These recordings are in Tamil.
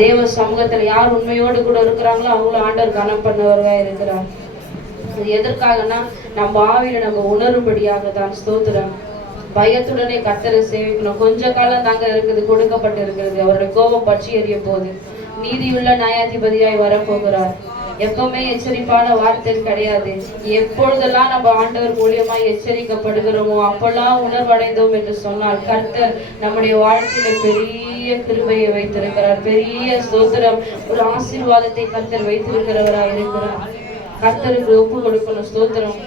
தேவ சமூகத்துல யார் உண்மையோடு கூட இருக்கிறாங்களோ அவங்களும் ஆண்டவர் கனம் பண்ணவர்களா இருக்கிறார். அது எதற்காகனா நம்ம ஆவியில நம்ம உணரும்படியாக தான் ஸ்தோத்திரம். பயத்துடனே கத்தரை சேவிக்கணும். கொஞ்ச காலம் தாங்க இருக்குது கொடுக்கப்பட்டு இருக்கிறது அவருடைய கோபம் பற்றி எறிய போகுது. நீதியுள்ள நியாயாதிபதியாய் வரப்போகிறார். எப்பவுமே எச்சரிப்பான வார்த்தை கிடையாது. எப்பொழுதெல்லாம் நம்ம ஆண்டவர் மூலியமா எச்சரிக்கப்படுகிறோமோ அப்பெல்லாம் உணர்வடைந்தோம் என்று சொன்னால் கர்த்தர் நம்முடைய வாழ்க்கையில பெரிய கிருபையை வைத்திருக்கிறார். பெரிய ஸ்தோத்திரம் ஒரு ஆசீர்வாதத்தை கர்த்தர் வைத்திருக்கிறவராக இருக்கிறார். கர்த்தருக்கு ஒப்பு கொடுக்கணும். ஸ்தோத்திரம்.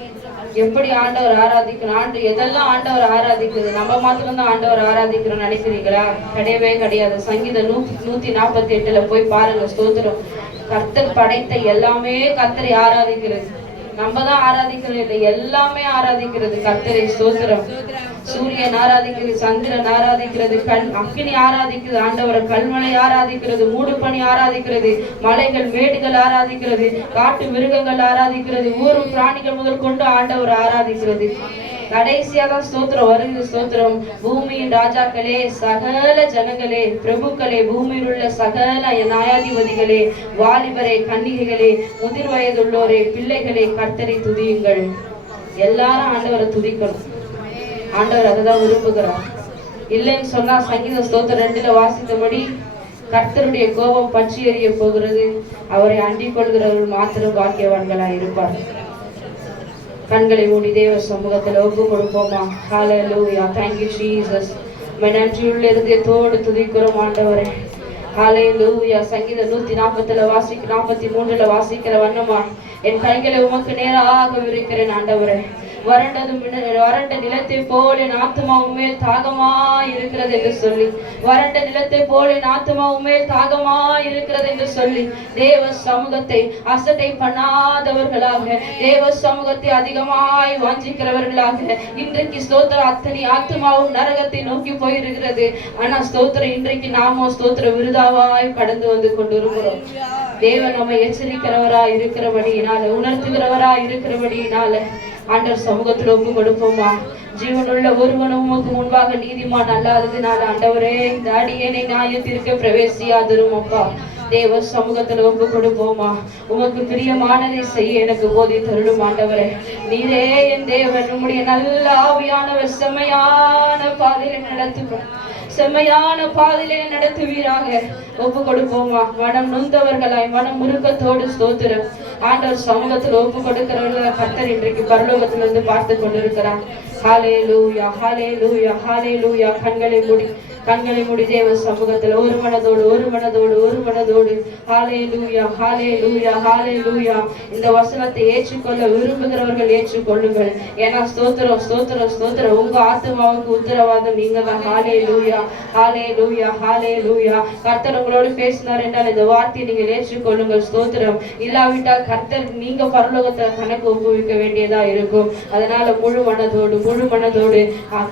எப்படி ஆண்டவர் ஆராதிக்கணும்? ஆண்டு எதெல்லாம் ஆண்டவர் ஆராதிக்குது? நம்ம மாத்திரம் தான் ஆண்டவர் ஆராதிக்கிறோம் நினைக்கிறீங்களா? கிடையவே கிடையாது. சங்கீதம் நூத்தி நூத்தி நாற்பத்தி எட்டுல போய் பாருங்க ஸ்தோத்திரம். கர்த்தர் படைத்த எல்லாமே கர்த்தரை ஆராதிக்கிறது. நம்ம தான் ஆராதிக்கிறது இல்லை எல்லாமே ஆராதிக்கிறது கர்த்தரை. ஸ்தோத்திரம். சூரியன் ஆராதிக்கிறது சந்திரன் ஆராதிக்கிறது கண் அக்கினி ஆராதிக்கிறது ஆண்டவரை கல்மலை ஆராதிக்கிறது மூடுபனி ஆராதிக்கிறது மலைகள் மேடுகள் ஆராதிக்கிறது காட்டு மிருகங்கள் ஆராதிக்கிறது ஊர் பிராணிகள் முதல் கொண்டு ஆண்டவர் ஆராதிக்கிறது. கடைசியா தான் ஸ்தோத்திரம் வருது ஸ்தோத்திரம். பூமியின் ராஜாக்களே சகல ஜனங்களே பிரபுக்களே பூமியில் உள்ள சகல நியாயாதிபதிகளே வாலிபரே கன்னிகைகளே முதிர் வயதுள்ளோரே பிள்ளைகளே கர்த்தரை துதியுங்கள். எல்லாரும் ஆண்டவரை துதிக்கணும். ஆண்டவர் அதுதான் விரும்புகிறார். இல்லைன்னு சொன்னா சங்கீத ஸ்தோத்திரம் ரெண்டுல வாசித்தபடி கர்த்தருடைய கோபம் பற்றி எறிய போகிறது. அவரை அண்டிக் கொள்கிறவர்கள் மாத்திரம் பாக்கியவான்களாய் இருப்பார். கண்களை மூடி தேவ சமூகத்தில் ஒப்பு கொடுப்போமா? ஹalleluya லூயா தேங்க்யூ ஜீசஸ் நன்றியுள்ள இருதயத்தோடு துதிக்கிறோம் ஆண்டவரே. ஹalleluya சங்கீத நூத்தி நாற்பத்துல வாசிக்க நாற்பத்தி மூன்றுல வாசிக்கிற வண்ணமா என் கைகளை உமக்கு நேராக விரிக்கிறேன் ஆண்டவரே. வறண்டது வறண்ட நிலத்தை போல என் ஆத்மா உண்மையில் தாகமா இருக்கிறது என்று சொல்லி. வறண்ட நிலத்தை போல என் ஆத்மா உண்மையில் தாகமா இருக்கிறது என்று சொல்லி. தேவ சமூகத்தை அசட்டை பண்ணாதவர்களாக தேவ சமூகத்தை அதிகமாய் வாஞ்சிக்கிறவர்களாக இன்றைக்கு ஸ்தோத்திர அத்தனை ஆத்மாவும் நரகத்தை நோக்கி போயிருக்கிறது. ஆனா ஸ்தோத்திரம் இன்றைக்கு நாமோ ஸ்தோத்திர விருதாவாய் கடந்து வந்து கொண்டிருக்கிறோம். தேவன் நம்மை எச்சரிக்கிறவரா இருக்கிறபடியினால உணர்த்துகிறவரா இருக்கிறபடியினால ஆண்டவர் சமூகத்தில் ஒப்பு கொடுப்போமா? ஜீவனுள்ள ஒருவனும் உமக்கு முன்பாக நீதிமான் அல்லாததினால் ஆண்டவரே இந்த அடியனை நியாயத்திற்கு பிரவேசியாதிரும் அப்பா. தேவ சமூகத்தில் ஒப்பு கொடுப்போமா? உமக்கு பிரியமானதை செய்ய எனக்கு போதி தருளும் ஆண்டவரே. நீரே என் தேவன் உம்முடைய நல்ல ஆவியானவர் செம்மையான பாதையை நடத்துகிறோம். செம்மையான பாதையிலே நடத்துவீராக. ஒப்பு கொடுப்போமா மனம் நொந்தவர்களாய் மனம் முருக்கத்தோடு ஸ்தோத்திரம். ஆண்டவர் சமூகத்தில் ஒப்பு கொடுக்கிறவர்கள கர்த்தர் இன்றைக்கு பரலோகத்திலிருந்து பார்த்து கொண்டிருக்கிறார். ஹாலே லூயா ஹாலே லூயா ஹாலே லூயா கண்களை மூடி கண்களை மூடி தேவ சமூகத்தில் ஒரு மனதோடு ஒரு மனதோடு மனதோடு. ஹாலே லூயா ஹாலே லூயா ஹாலே லூயா இந்த வசனத்தை ஏற்றுக்கொள்ள விரும்புகிறவர்கள் ஏற்றுக்கொள்ளுங்கள். ஏன்னா ஸ்தோத்திரம் ஸ்தோத்திரம் ஸ்தோத்திரம். உங்க ஆத்மாவுக்கு உத்தரவாதம் நீங்க தான். ஹாலே லூயா ஹாலே லூயா ஹாலே லூயா கர்த்தர் உங்களோடு பேசினார் என்றால் இந்த வார்த்தையை நீங்கள் ஏற்றுக்கொள்ளுங்கள். ஸ்தோத்திரம். இல்லாவிட்டால் கர்த்தர் நீங்க பரலோகத்தை கணக்கு ஒப்புவிக்க வேண்டியதா இருக்கும். அதனால முழு மனதோடு முழு மனதோடு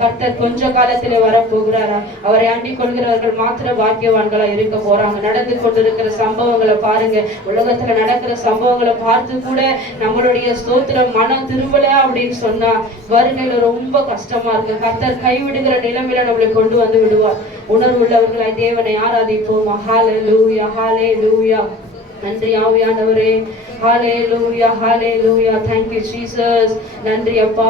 கர்த்தர் கொஞ்ச காலத்திலே வரப்போகிறாரா? அவரை அண்டிக் கொள்கிறவர்கள் மாத்திர பாக்கியவான்களா இருக்க போறாங்க. நடந்து கொண்டிருக்கிற சம்பவங்களை பாருங்க. உலகத்துல நடக்கிற சம்பவங்களை பார்த்து கூட நம்மளுடைய ஸ்தோத்திரம் மனம் திரும்பல அப்படின்னு சொன்னா வருகையில ரொம்ப கஷ்டமா இருக்கு. கத்தர் கைவிடுகிற நிலைமையில நம்மளை கொண்டு வந்து விடுவார். உணர்வுள்ளவர்களாய் தேவனை ஆராதிப்போம். ஹாலே லூயா ஹாலே லூயா நன்றி ஆவியானவரே. ஹாலே லூயா ஹாலே லூயா தேங்க்யூ ஜீசஸ் நன்றி அப்பா.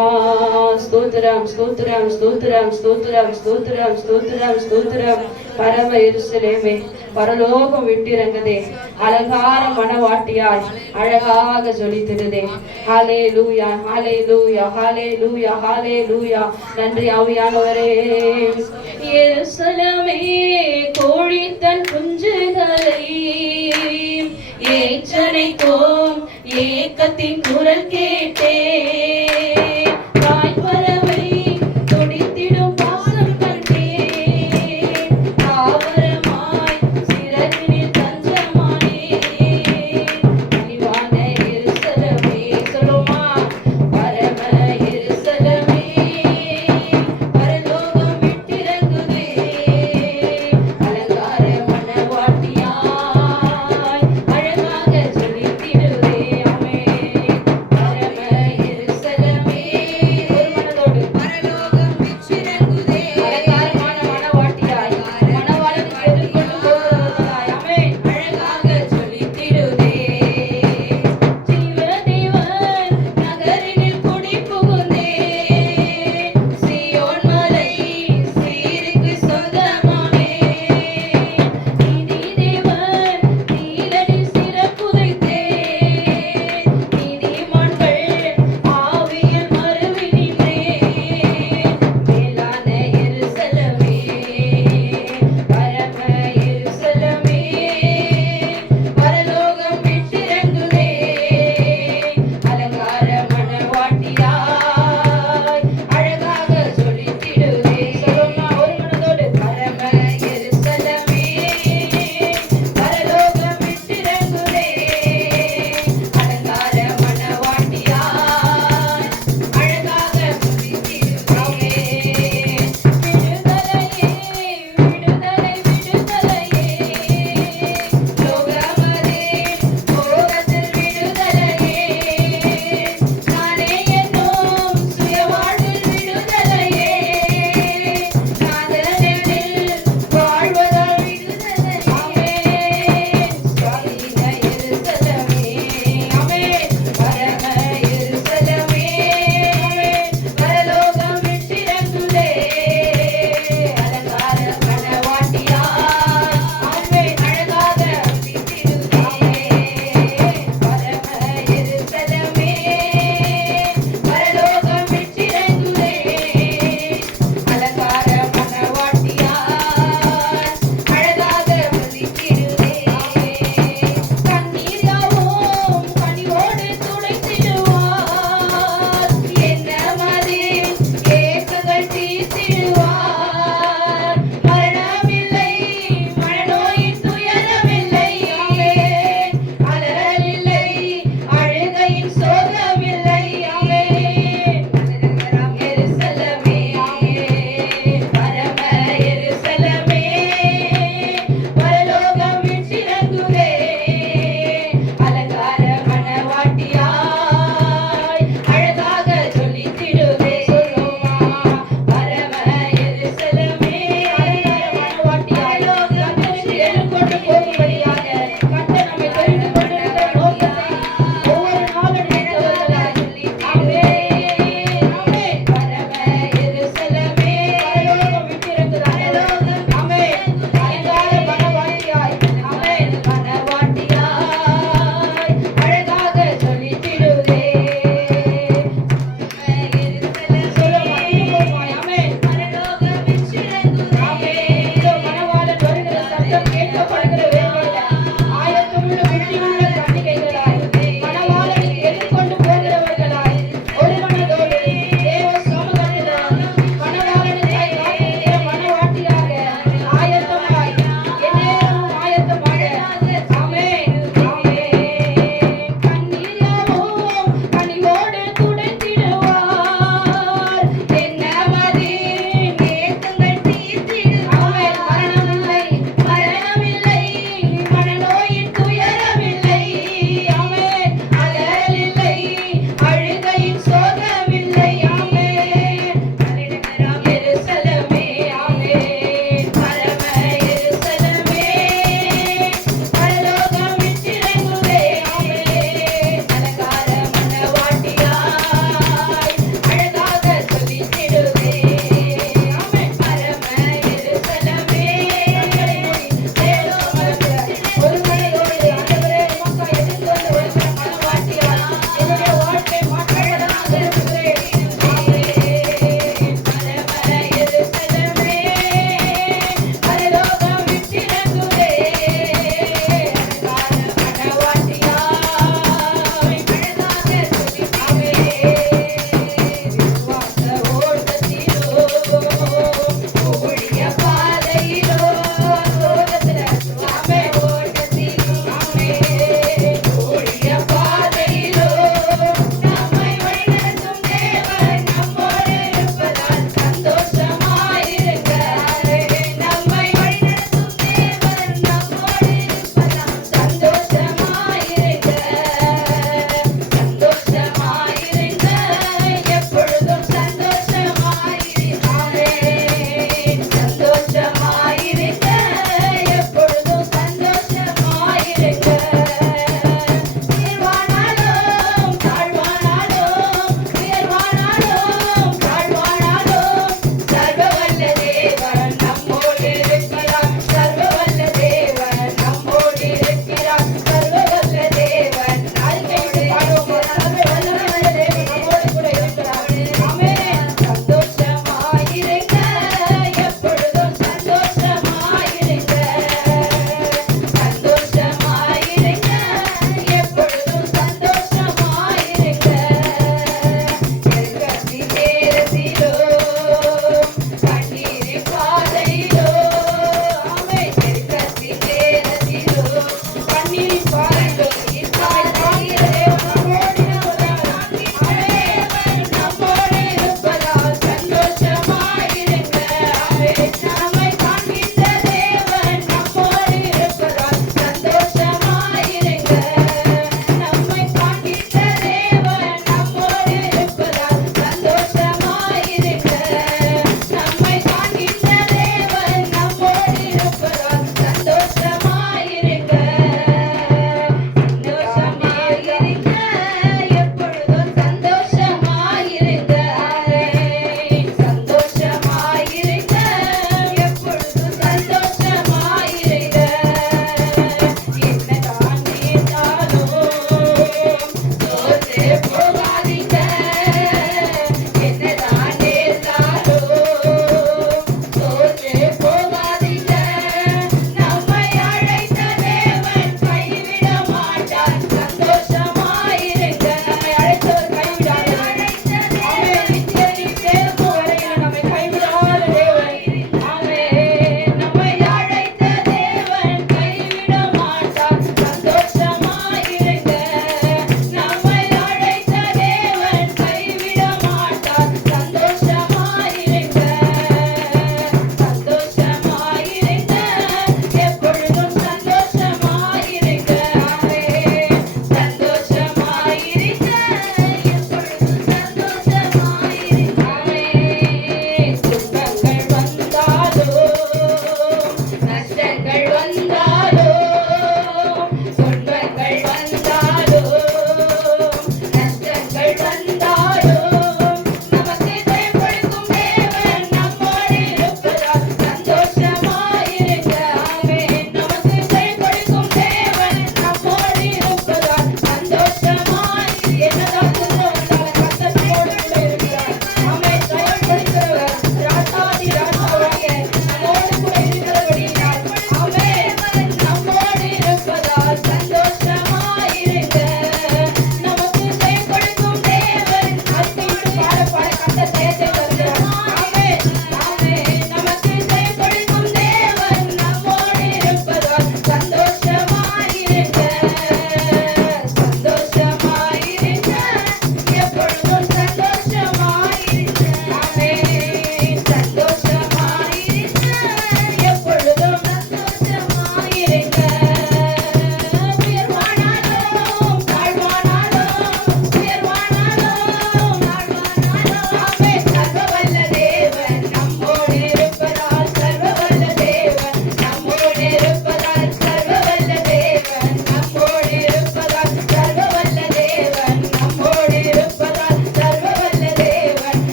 ஸ்தோத்திரம் ஸ்தோத்திரம் ஸ்தோத்திரம் ஸ்தோத்திரம் ஸ்தோத்திரம் ஸ்தோத்திரம் ஸ்தோத்திரம். பரம எருசலேமே பரலோகம் விட்டிறங்குதே. அலங்கார மனவாட்டியாய் அழகாக ஜொலித்திருதே ஹாலே லூயா ஹாலே லூயா ஹாலே லூயா ஹாலே லூயா நன்றி ஆவியானவரே. எருசலமே கோழி தன் குஞ்சுகளை ஏற்றனைத்தோம் ஏக்கத்தின் குரல் கேட்டே.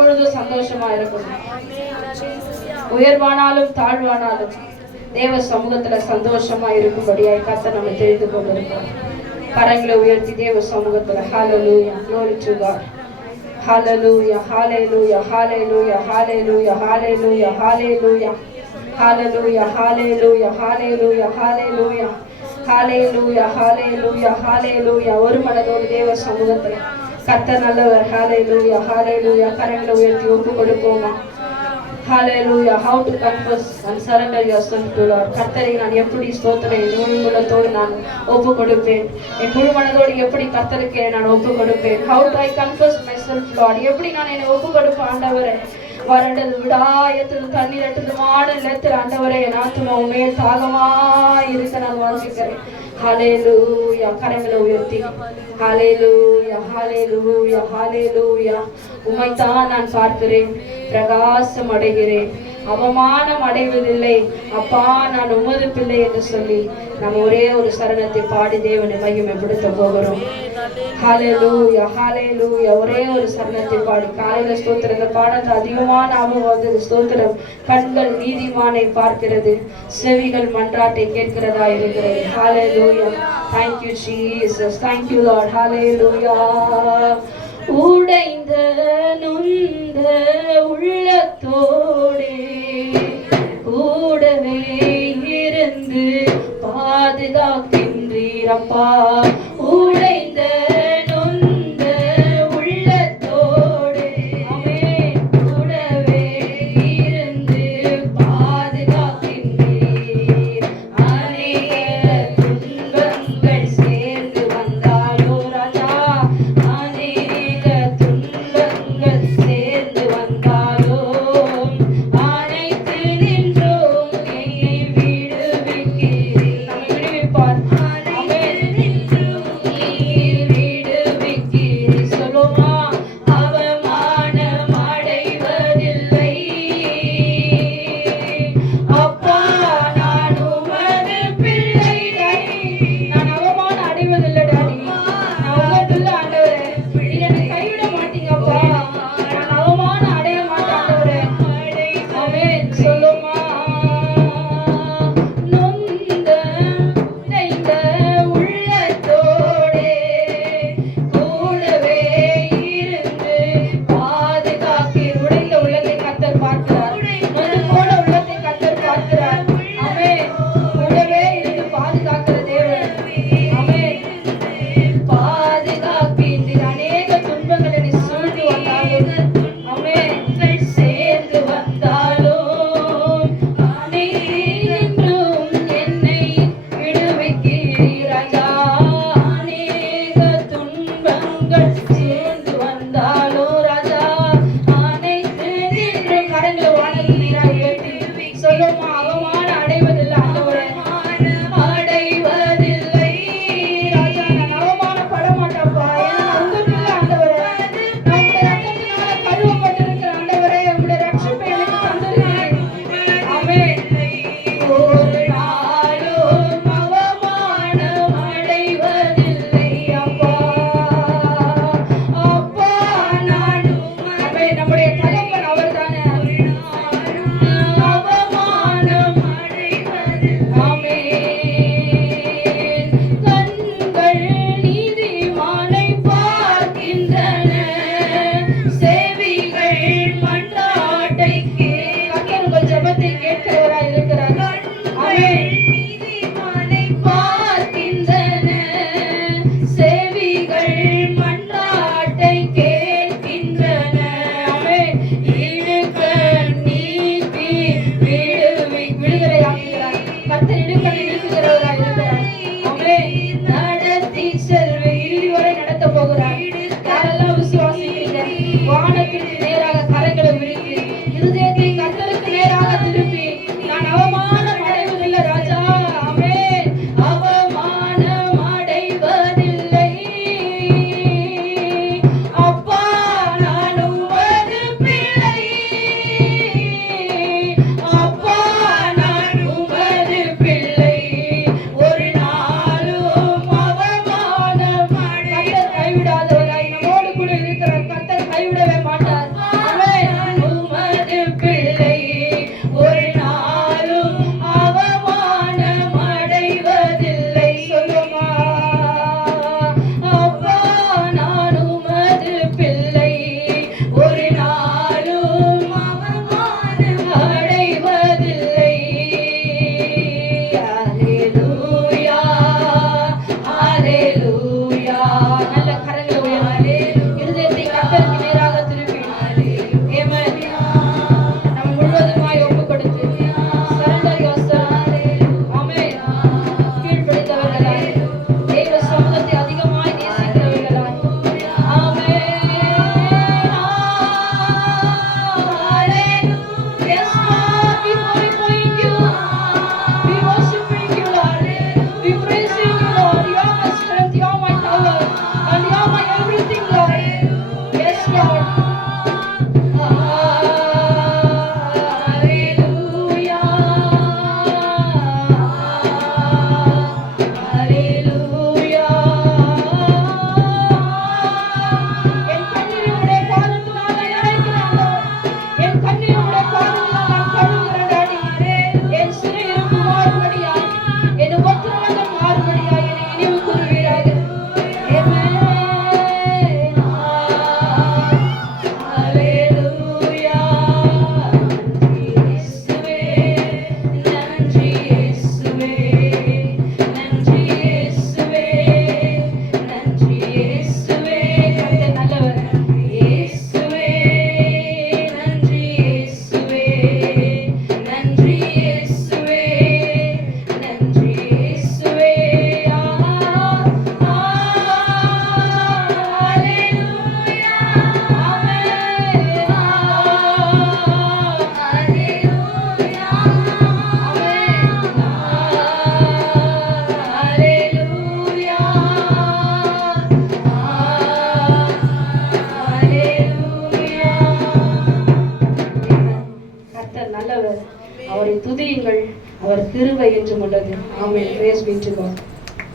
எப்பொழுதும் சந்தோஷமா இருக்கணும் உயர்வானாலும் தாழ்வானாலும் தேவ சமூகத்துல சந்தோஷமா இருக்கும்படியாய் கத்த நம்ம தெரிந்து கொண்டிருக்கோம் கரங்களை உயர்த்தி தேவ சமூகத்துல hallelujah glory to God hallelujah hallelujah hallelujah hallelujah hallelujah hallelujah hallelujah hallelujah hallelujah hallelujah hallelujah hallelujah hallelujah ஒரு மனதோடு தேவ சமூகத்துல கத்த நல்லவர். ஹாலே லூயா ஹாலே லூயா கரங்களை உயர்த்தி ஒப்பு கொடுப்போமா? Hallelujah how to confess and surrender yourself to Lord கத்தரை நான் எப்படி ஸ்தோத்திரேன் முழுமனத்தோடு நான் ஒப்பு கொடுப்பேன். என் முழு மனதோடு எப்படி கத்தருக்கு நான் ஒப்பு கொடுப்பேன்? How do I confess myself Lord எப்படி நான் என்னை ஒப்பு கொடுப்பேன் ஆண்டவரே? வறண்டது விடாயத்தில் தண்ணீர் மாடல் நிலத்தில் ஆண்டவரே என் ஆத்மா உண்மையில் தாகமா இருக்க நான் வாசிக்கிறேன் ஹலேலூயா கரங்களை உயர்த்தி. ஹலேலூயா ஹலேலூயா ஹலேலூயா உமைத்தான் நான் பார்க்கிறேன் பிரகாசம் அடைகிறேன். அவமானம் அடைவதில்லை. அப்பா நான் உமது பிள்ளை என்று சொல்லி நம்ம ஒரே ஒரு சரணத்தை பாடி தேவனை மகிமைப்படுத்த போகிறோம். ஹalleluya ஹalleluya ஒரே ஒரு சரணத்தை பாடி காலையில ஸ்தோத்திரம் இந்த பாடத்துல அதிகமான ஞாபகம் வந்தது. ஸ்தோத்திரம் கண்கள் நீதிமானை பார்க்கிறது. செவிகள் மன்றாட்டை கேட்கிறதா இருக்கிறது. ஹalleluya thank you jesus. Thank you lord. Hallelujah. உடைந்த நொந்த உள்ளத்தோடே దిగాకిండ్రీరప్పా